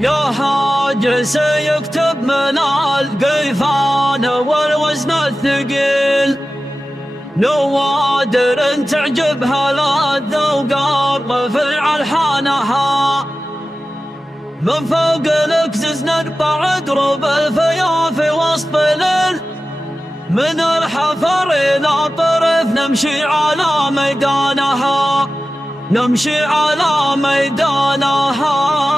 يا حاج سيكتب من القيفان والوزن الثقيل، نوادر تعجبها للذوق رفع الحانها، من فوق الأكزز نربع دروب الفيافي وسط ليل، من الحفر إلى طرف نمشي على ميدانها، نمشي على ميدانها.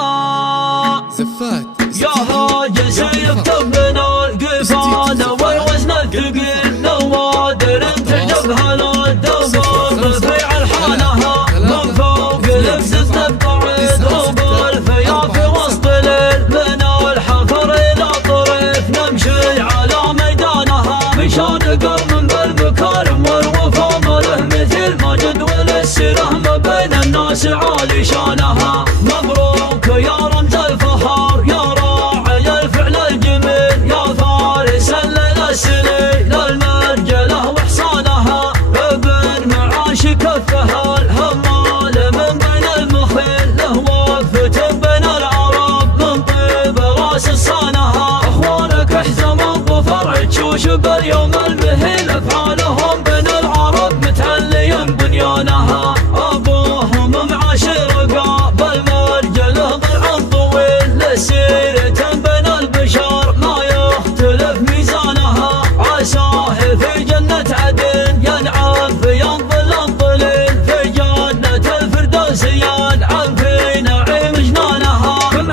يا حاج سيكتب من القيفان والوزن الثقيل، نوادر تعجبها للذوق رفيع الحانها، من فوق الأكزز نربع دروب الفيافي وسط ليل، من الحفر إلى طرف نمشي على ميدانها، مشان قوم بالمكارم والوفا ما له مثيل، ما جدول السيره ما بين الناس عالي شانها. مبروك يا رمز الفخار يا راعي الفعل الجميل، يا فارس للسليل المرجله وحصانها، ابن معاش كفها الهمال من بين المخيل، له وقفة بين العرب من طيب راس صانها. اخوانك احزموا بفرع تشوش باليوم المهيل، افعالهم بين العرب متعليا بنيانها، ابوهم معاشر قاب المرجله ضلع طويل، لسيرة بين البشر ما يختلف ميزانها، عساه في جنة عدن ينعم في ظل الظليل، في جنة الفردوس ينعم في نعيم جنانها. كم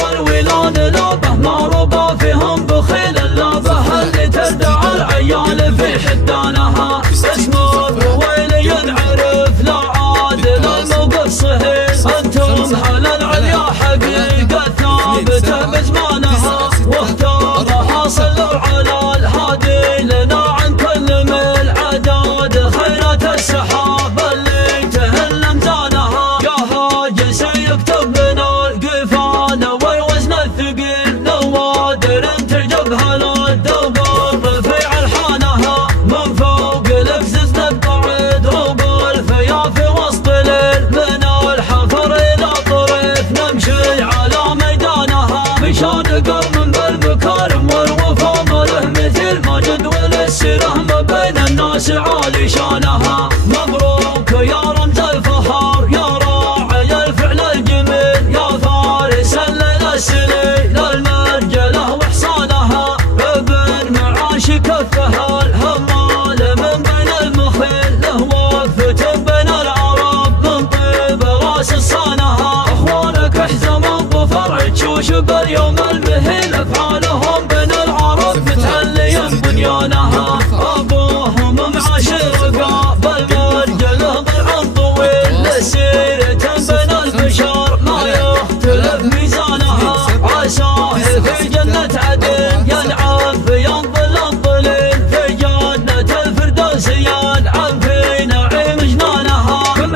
والولان لابه ما ربى فيهم بخيل، اللابه اللي تردع العيال في حدانها، اسمه الرويل ينعرف لا عادل الموقف صهيل، انتم على العليا حقيقة ثابتة بزمانها، واختارها صلوا على الهادي لنا عن كل ميل، عداد خيرة السحاب اللي تهل امتانها. يا حاج سيكتب من القيفان والوزن الثقيل، نوادر تعجبها للذوق رفيع الحانها، من فوق الأكزز نربع دروب الفيافي وسط ليل، من الحفر إلى طرف نمشي على ميدانها، مشان قوم بالمكارم والوفا ما له مثيل، ما جدول السيره ما بين الناس عالي شانها. مبروك يا رمز الفخار يا راعي الفعل الجميل، يا فارس للسليل المرجله وحصانها، ابن معاش كفها الهمال من بين المخيل، له وقفة بين العرب من طيب راس صانها. اخوانك احزموا بفرع تشوش باليوم المهيل، افعالهم بين العرب متعليا بنيانها، ابوهم معاشر قاب المرجله ضلع طويل، لسيرة بين البشر ما يختلف ميزانها، عساه في جنة عدن ينعم في ظل الظليل، في جنة الفردوس ينعم في نعيم جنانها. كم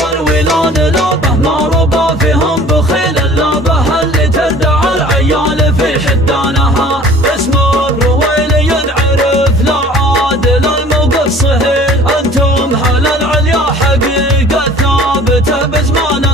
والولان لابه ما ربى فيهم بخيل، اللابه اللي تردع العيال في حدانها، اسمه الرويل ينعرف لا عادل الموقف صهيل، انتم على العليا حقيقة ثابتة بزمانها.